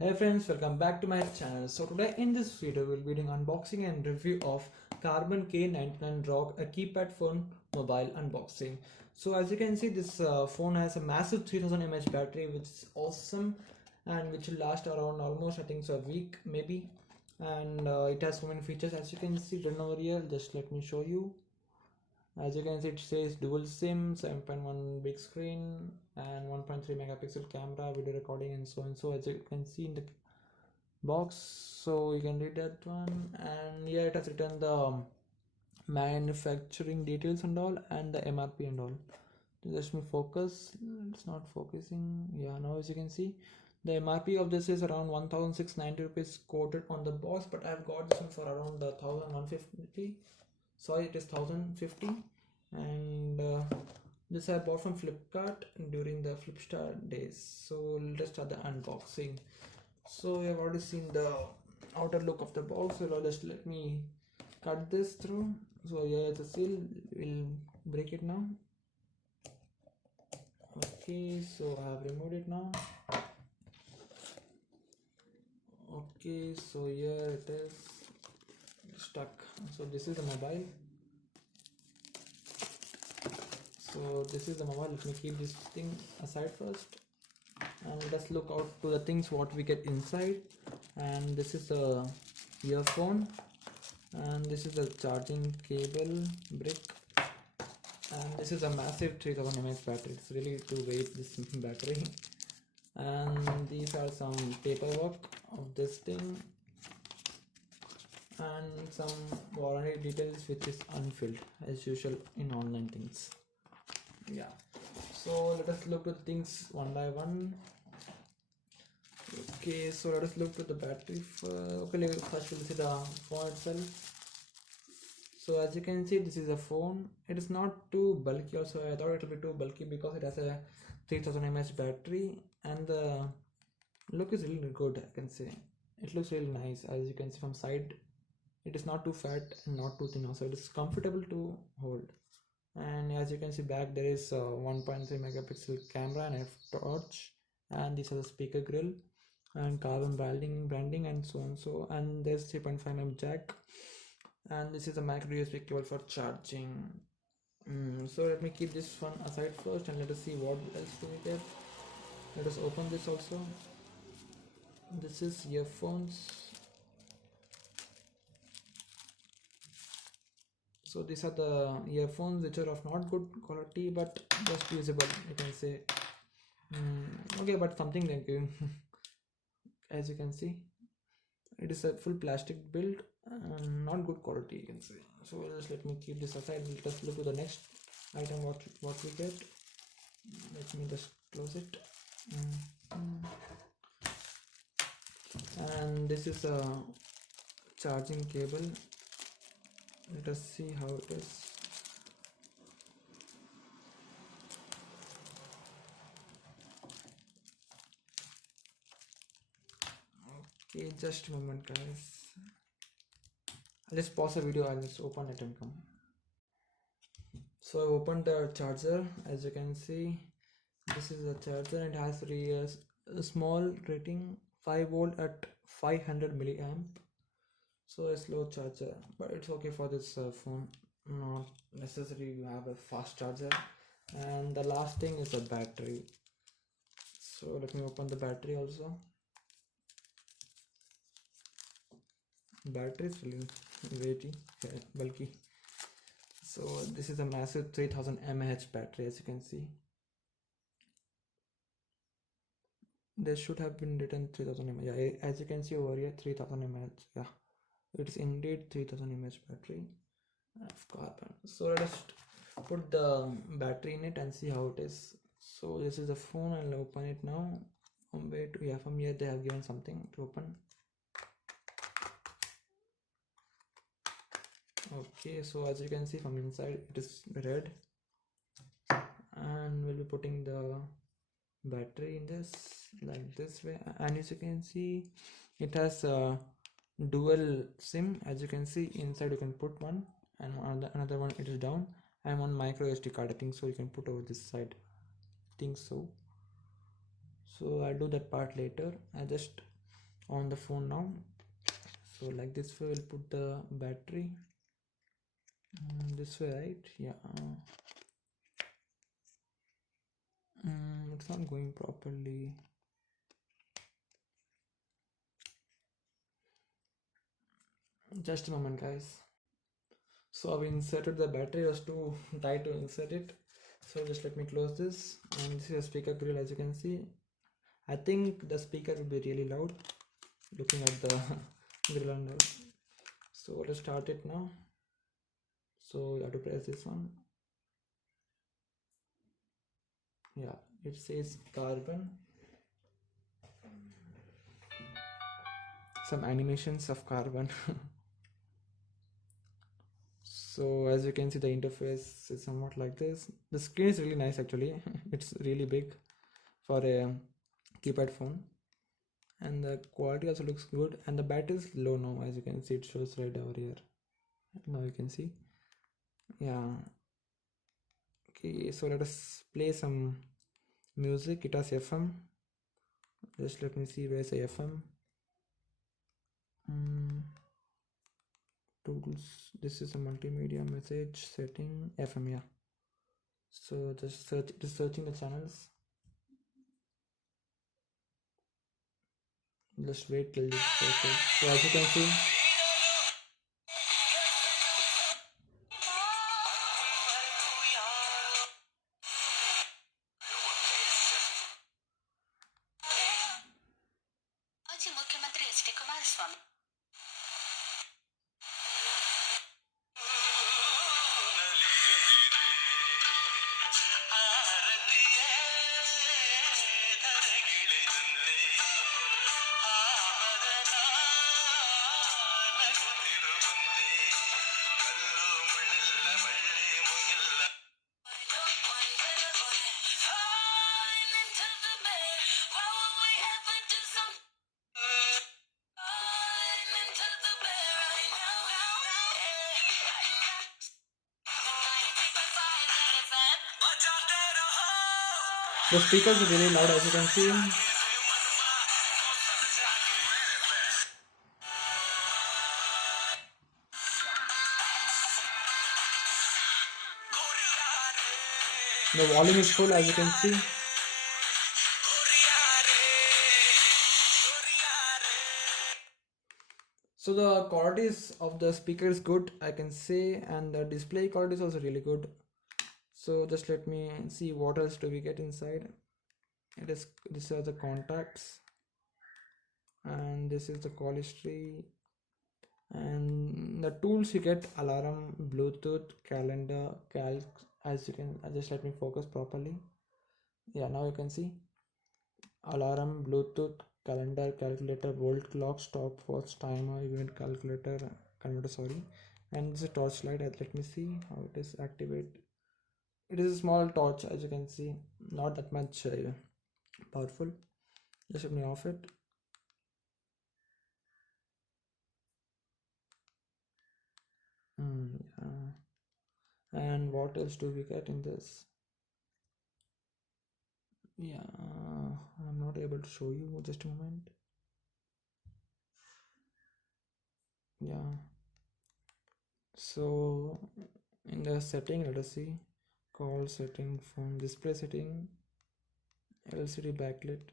Hey friends, welcome back to my channel. So today in this video we'll be doing unboxing and review of Karbonn K99 Rock, a keypad phone mobile unboxing. So as you can see, this phone has a massive 3000 mAh battery, which is awesome and which will last around almost I think so a week maybe. And it has so many features. As you can see written over here, just let me show you. As you can see, it says dual SIM, 7.1 big screen, and 1.3 megapixel camera, video recording, and so and so. As you can see in the box, so you can read that one. And yeah, it has written the manufacturing details and all, and the MRP and all. Just me focus. It's not focusing. Yeah, now as you can see, the MRP of this is around 1690 rupees quoted on the box, but I've got this one for around 1150. Sorry, it is 1050. And this I bought from Flipkart during the Flipstar days. So let's start the unboxing. So we have already seen the outer look of the box, so just let me cut this through. So yeah, it's a seal. We'll break it now. Okay, so I have removed it now. Okay, so here it is stuck. So this is the mobile. So this is the mobile. Let me keep this thing aside first, and let us look out to the things what we get inside. And this is the earphone, and this is the charging cable brick, and this is a massive 3000 mAh battery. It's really to weight this battery. And these are some paperwork of this thing and some warranty details which is unfilled as usual in online things. Yeah, so let us look at things one by one. Okay, so let us look at the battery. Okay, first we'll see the phone itself. So as you can see, this is a phone. It is not too bulky also. I thought it would be too bulky because it has a 3000 mAh battery, and the look is really good. I can say it looks really nice. As you can see from side, it is not too fat and not too thin also. It is comfortable to hold. And as you can see back, there is a 1.3 megapixel camera and a torch, and this is a speaker grill and carbon branding and so on. So, and there's 3.5 mm jack, and this is a micro USB cable for charging. So let me keep this one aside first, and let us see what else do we get. Let us open this also. This is earphones. So these are the earphones which are of not good quality but just usable, you can say. Okay, but something like as you can see, it is a full plastic build and not good quality, you can say. So just let me keep this aside. We'll just look to the next item what we get. Let me just close it. And this is a charging cable. Let us see how it is. Okay, just a moment guys. I'll just pause the video. I'll just open it and come. So I opened the charger. As you can see, this is the charger. It has a small rating, 5 volt at 500 milliamp. So a slow charger, but it's okay for this phone. Not necessary you have a fast charger. And the last thing is the battery. So let me open the battery also. Battery is really weighty, bulky. So this is a massive 3000 mAh battery. As you can see, there should have been written 3000 mAh. Yeah, as you can see over here, 3000 mAh. Yeah, it is indeed 3000 mAh battery of carbon. So let us put the battery in it and see how it is. So this is the phone. I'll open it now. From where to, yeah, from here they have given something to open. Okay, so as you can see from inside, it is red, and we'll be putting the battery in this like this way. And as you can see, it has a dual SIM. As you can see inside, you can put one, and another one it is down, and one micro SD card, I think so, you can put over this side, I think so. So I'll do that part later. I just on the phone now. So like this way we'll put the battery this way, right? Yeah. It's not going properly. Just a moment, guys. So I've inserted the battery. It was too tight to insert it, so just let me close this. And this is a speaker grill, as you can see. I think the speaker will be really loud looking at the grill and all. So let's start it now. So you have to press this one. Yeah, it says Karbonn. Some animations of Karbonn. So as you can see, the interface is somewhat like this. The screen is really nice actually. It's really big for a keypad phone, and the quality also looks good, and the battery is low now. As you can see, it shows right over here. Now you can see. Yeah. Okay, so let us play some music. It has FM. Just let me see where's the FM. Tools. This is a multimedia message setting FM. Yeah. So just searching the channels. Just wait till it's okay. So as you can see, ಮಾಜಿ ಮುಖ್ಯಮಂತ್ರಿ H D Kumaraswamy the speakers are really loud, as you can see. The volume is full, as you can see. So the quality of the speaker is good, I can say, and the display quality is also really good. So just let me see what else do we get inside. These are the contacts, and this is the call history, and the tools you get: alarm, Bluetooth, calendar, calc. As you can, just let me focus properly. Yeah, now you can see alarm, Bluetooth, calendar, calculator, volt clock, stopwatch, timer, event converter, sorry. And this is a torchlight. Let me see how it is activate. It is a small torch, as you can see, not that much powerful. Just let me off it. Yeah. And what else do we get in this? Yeah, I'm not able to show you, just a moment. Yeah, so in the setting, let us see: call setting, phone display setting, LCD backlit.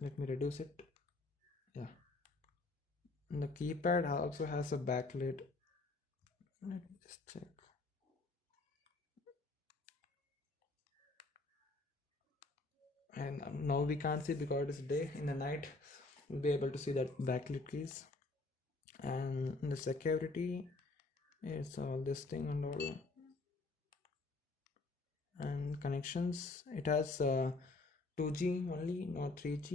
Let me reduce it. Yeah, and the keypad also has a backlit. Let me just check. And now we can't see because it is day. In the night we'll be able to see that backlit keys. And in the security, it's all this thing and all. And connections, it has 2G only, not 3G.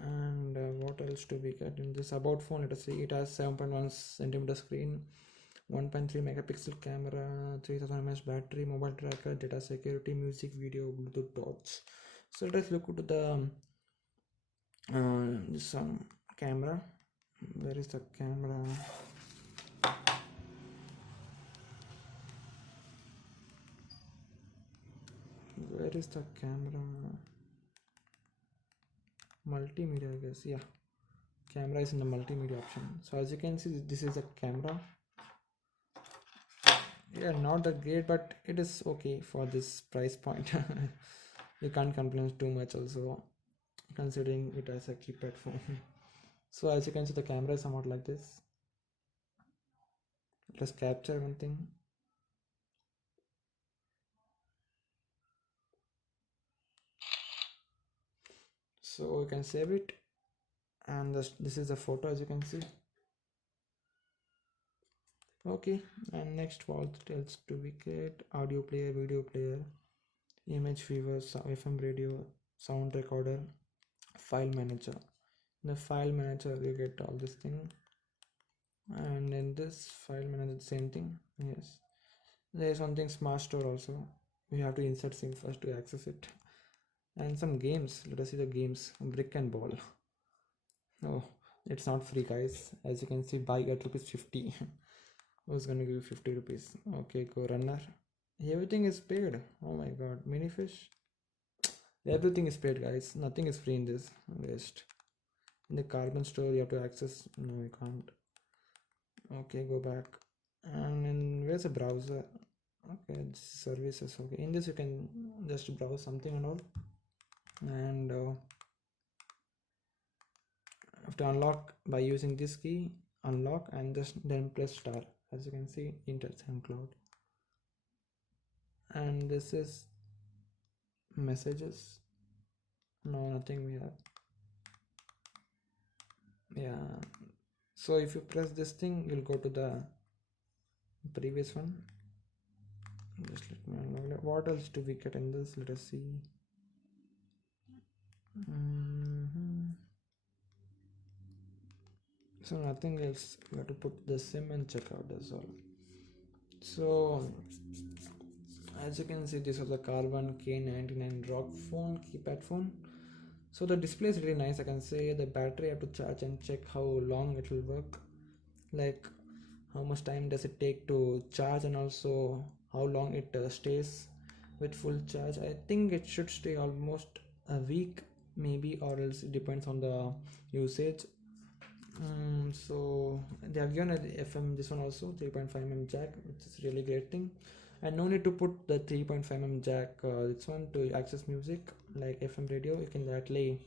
And what else do we get in this? About phone, let us see. It has 7.1 centimeter screen, 1.3 megapixel camera, 3000 mAh battery, mobile tracker, data security, music, video, Bluetooth, torch. So let us look at the this camera. Where is the camera? Where is the camera? multimedia, I guess. Yeah, camera is in the multimedia option. So as you can see, this is a camera. Yeah, not that great, but it is okay for this price point. You can't complain too much also, considering it as a keypad phone. So as you can see, the camera is somewhat like this. Let's capture one thing. So you can save it, and this is the photo, as you can see. Okay, and next what else do we get? Audio player, video player, image viewer, FM radio, sound recorder, file manager. In the file manager you get all this thing, and in this file manager same thing. Yes, there is one thing, smart store also. We have to insert sim first to access it. And some games, let us see the games. Brick and ball. Oh, it's not free, guys. As you can see, buy at rupees 50. Who's gonna give you 50 rupees? Okay, go runner. Everything is paid. Oh my god, mini fish. Everything is paid, guys. Nothing is free in this. Waste. In the Karbonn store, you have to access. No, you can't. Okay, go back. And in, where's the browser? Okay, services. Okay, in this you can just browse something and all. And have to unlock by using this key. Unlock and just then press star. As you can see, Internet and cloud. And this is messages. No, nothing we have. Yeah, so if you press this thing, you'll go to the previous one. Just let me unlock. What else do we get in this? Let us see. So nothing else. You have to put the sim and check out, that's all. So as you can see, this was a Karbonn K99 Rock phone, keypad phone. So the display is really nice. I can say the battery I have to charge and check how long it will work, like how much time does it take to charge, and also how long it stays with full charge. I think it should stay almost a week maybe, or else it depends on the usage. So they have given a FM, this one also 3.5mm jack, which is really great thing. And no need to put the 3.5mm jack, this one to access music like FM radio. You can directly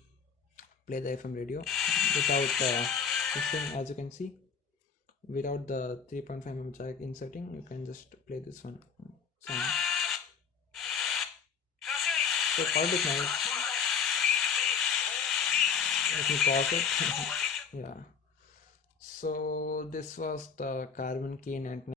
play the FM radio without this thing. As you can see, without the 3.5mm jack inserting, you can just play this one song. So quite is nice. Let me pause it. Yeah, so this was the Karbonn K99